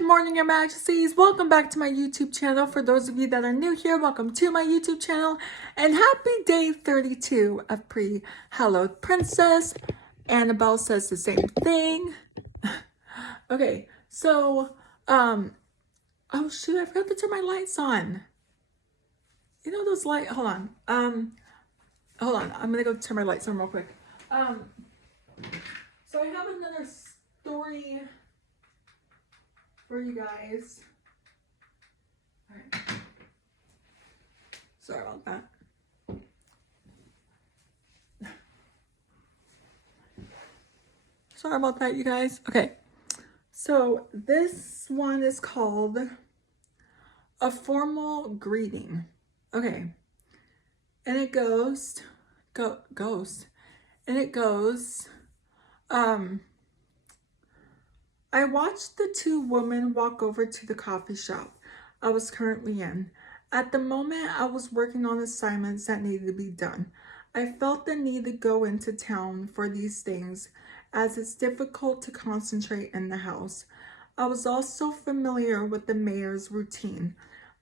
Good morning, Your Majesties. Welcome back to my YouTube channel. For those of you that are new here, welcome to my YouTube channel. And happy day 32 of Pre-Hallowed Princess. Annabelle says the same thing. Okay, so, oh shoot, I forgot to turn my lights on. You know those lights, hold on. I'm gonna go turn my lights on real quick. So I have another story for you guys. All right. Sorry about that. Sorry about that, you guys. Okay. So this one is called A Formal Greeting. Okay. And it goes, I watched the two women walk over to the coffee shop I was currently in. At the moment, I was working on assignments that needed to be done. I felt the need to go into town for these things, as it's difficult to concentrate in the house. I was also familiar with the mayor's routine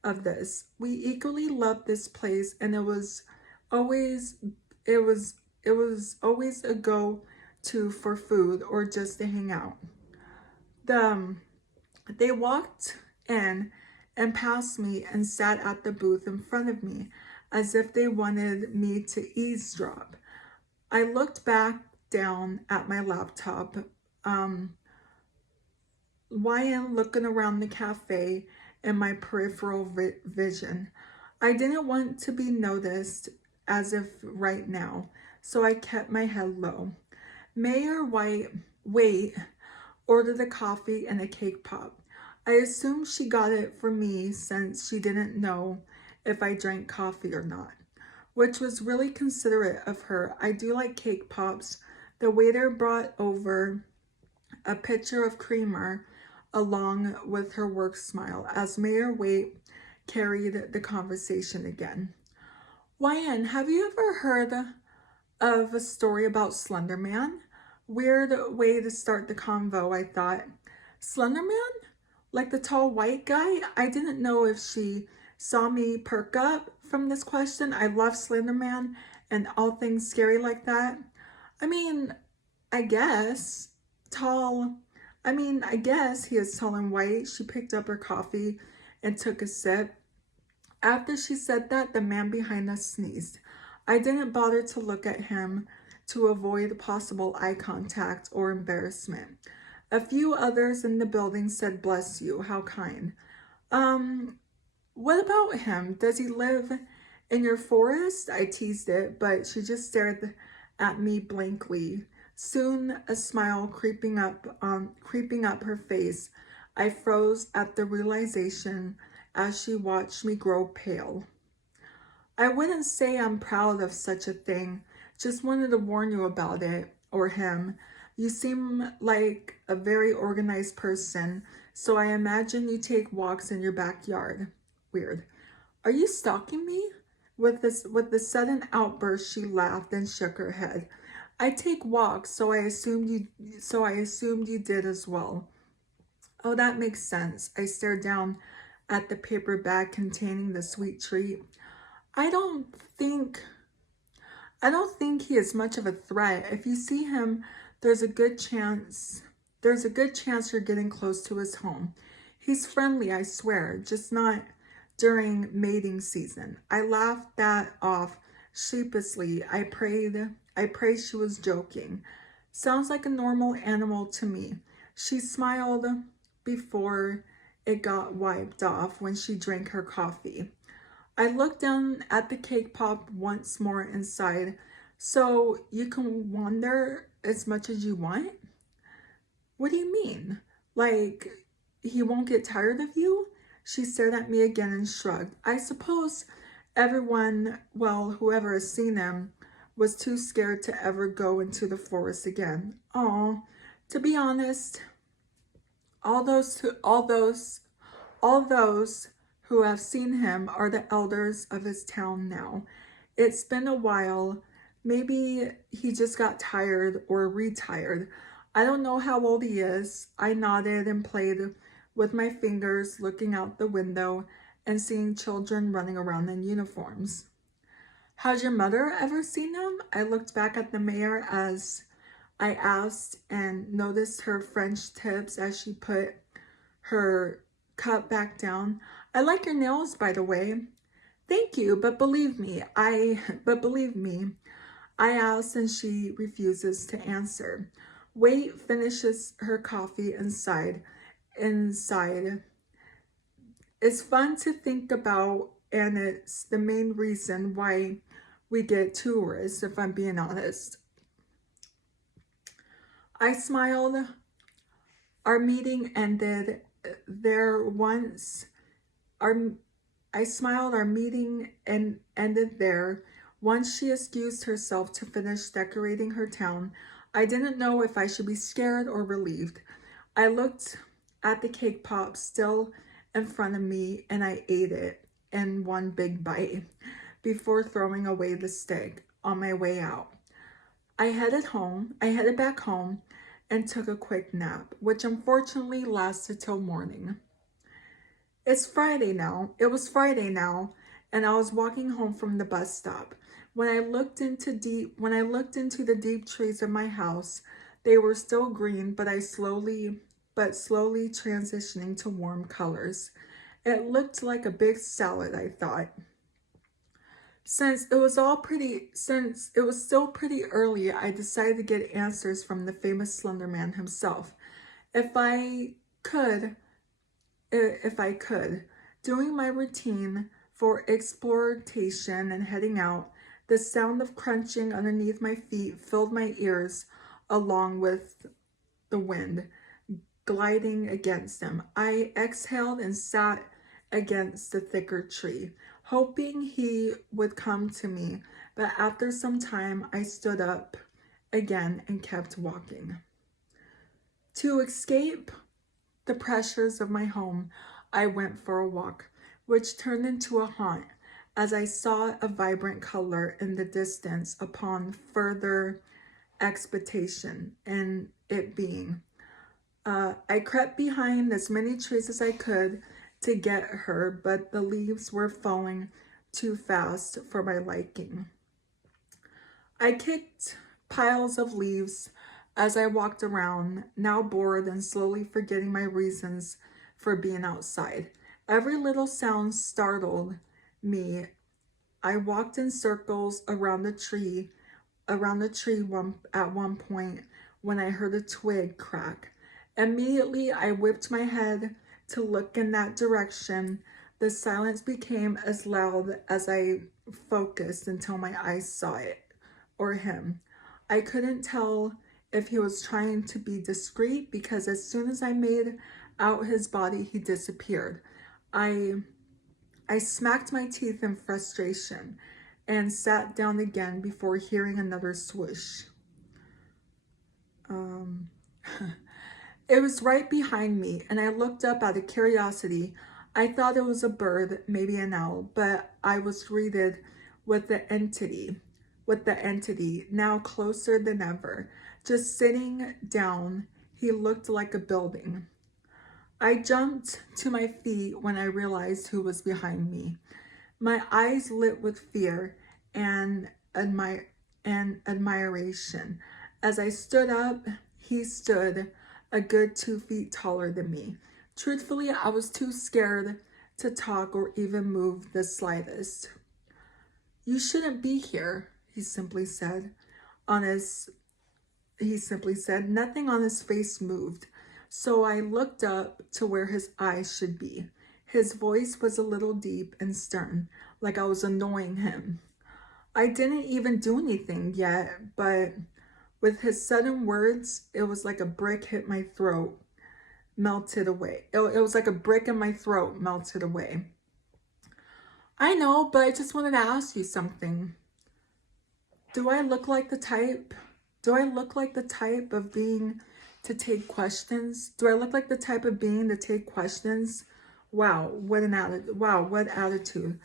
of this. We equally loved this place, and it was always a go-to for food or just to hang out. They walked in and past me and sat at the booth in front of me as if they wanted me to eavesdrop. I looked back down at my laptop, YN looking around the cafe in my peripheral vision. I didn't want to be noticed as if right now, so I kept my head low. Mayor Waite ordered a coffee and a cake pop. I assumed she got it for me since she didn't know if I drank coffee or not, which was really considerate of her. I do like cake pops. The waiter brought over a pitcher of creamer along with her work smile as Mayor Waite carried the conversation again. YN, have you ever heard of a story about Slender Man? Weird way to start the convo, I thought. Slender Man? Like the tall white guy? I didn't know if she saw me perk up from this question. I love Slender Man and all things scary like that. I guess he is tall and white. She picked up her coffee and took a sip. After she said that, the man behind us sneezed. I didn't bother to look at him to avoid possible eye contact or embarrassment. A few others in the building said, "Bless you, how kind." What about him? Does he live in your forest? I teased it, but she just stared at me blankly. Soon, a smile creeping up her face. I froze at the realization as she watched me grow pale. I wouldn't say I'm proud of such a thing. Just wanted to warn you about it, or him. You seem like a very organized person, so I imagine you take walks in your backyard. Weird. Are you stalking me? With the sudden outburst, she laughed and shook her head. I take walks, so I assumed you did as well. Oh, that makes sense. I stared down at the paper bag containing the sweet treat. I don't think he is much of a threat. If you see him, there's a good chance you're getting close to his home. He's friendly, I swear, just not during mating season. I laughed that off sheepishly. I prayed she was joking. Sounds like a normal animal to me. She smiled before it got wiped off when she drank her coffee. I looked down at the cake pop once more and sighed. So you can wander as much as you want? What do you mean? Like, he won't get tired of you? She stared at me again and shrugged. I suppose whoever has seen him was too scared to ever go into the forest again. Oh, to be honest, all those who have seen him are the elders of his town now. It's been a while. Maybe he just got tired or retired. I don't know how old he is. I nodded and played with my fingers looking out the window and seeing children running around in uniforms. Has your mother ever seen them? I looked back at the mayor as I asked and noticed her French tips as she put her cup back down. I like your nails, by the way. Thank you, but believe me, I asked and she refuses to answer. Wait finishes her coffee and sighed. It's fun to think about, and it's the main reason why we get tourists, if I'm being honest. I smiled. Our meeting ended there once. I smiled. Our meeting ended there. Once she excused herself to finish decorating her town, I didn't know if I should be scared or relieved. I looked at the cake pop still in front of me and I ate it in one big bite before throwing away the stick on my way out. I headed back home and took a quick nap, which unfortunately lasted till morning. It was Friday now, and I was walking home from the bus stop. When I looked into the deep trees of my house, they were still green, but slowly transitioning to warm colors. It looked like a big salad, I thought. Since it was still pretty early, I decided to get answers from the famous Slender Man himself. If I could, doing my routine for exploration and heading out, the sound of crunching underneath my feet filled my ears along with the wind gliding against them. I exhaled and sat against the thicker tree, hoping he would come to me, but after some time I stood up again and kept walking. To escape the pressures of my home, I went for a walk, which turned into a haunt as I saw a vibrant color in the distance upon further expectation in it being. I crept behind as many trees as I could to get her, but the leaves were falling too fast for my liking. I kicked piles of leaves as I walked around, now bored and slowly forgetting my reasons for being outside. Every little sound startled me. I walked in circles around the tree at one point when I heard a twig crack. Immediately, I whipped my head to look in that direction. The silence became as loud as I focused until my eyes saw it, or him. I couldn't tell if he was trying to be discreet because as soon as I made out his body, he disappeared. I smacked my teeth in frustration and sat down again before hearing another swoosh. It was right behind me, and I looked up out of curiosity. I thought it was a bird, maybe an owl, but I was greeted with the entity, now closer than ever. Just sitting down, he looked like a building. I jumped to my feet when I realized who was behind me. My eyes lit with fear and admiration. As I stood up, he stood a good 2 feet taller than me. Truthfully, I was too scared to talk or even move the slightest. You shouldn't be here, he simply said. Nothing on his face moved, so I looked up to where his eyes should be. His voice was a little deep and stern, like I was annoying him. I didn't even do anything yet, but with his sudden words, it was like a brick hit my throat, melted away. It was like a brick in my throat melted away. I know, but I just wanted to ask you something. Do I look like the type of being to take questions? Do I look like the type of being to take questions? Wow, what attitude.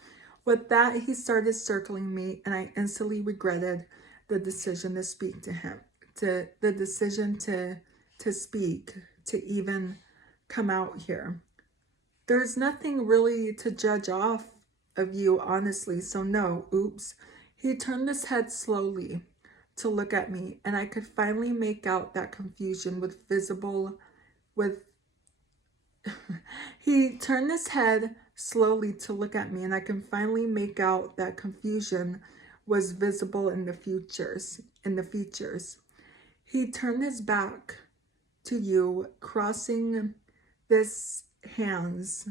With that, he started circling me, and I instantly regretted the decision to speak to him, to even come out here. There's nothing really to judge off of you, honestly, so no, oops. He turned his head slowly to look at me, and I could finally make out that confusion he turned his head slowly to look at me, and I can finally make out that confusion was visible in the features. He turned his back to you, crossing his hands.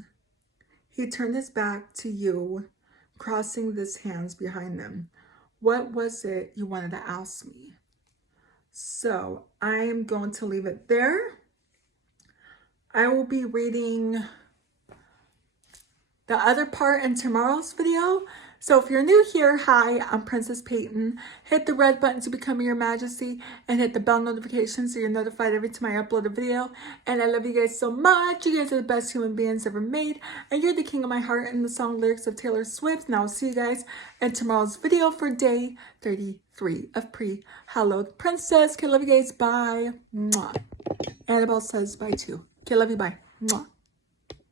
He turned his back to you, crossing his hands behind them. What was it you wanted to ask me? So I am going to leave it there. I will be reading the other part in tomorrow's video. So if you're new here, hi, I'm Princess Peyton. Hit the red button to become Your Majesty and hit the bell notification so you're notified every time I upload a video. And I love you guys so much. You guys are the best human beings ever made. And you're the king of my heart in the song lyrics of Taylor Swift. And I'll see you guys in tomorrow's video for day 33 of Pre-Hallowed Princess. Okay, love you guys. Bye. Mwah. Annabelle says bye too. Okay, love you. Bye. Mwah.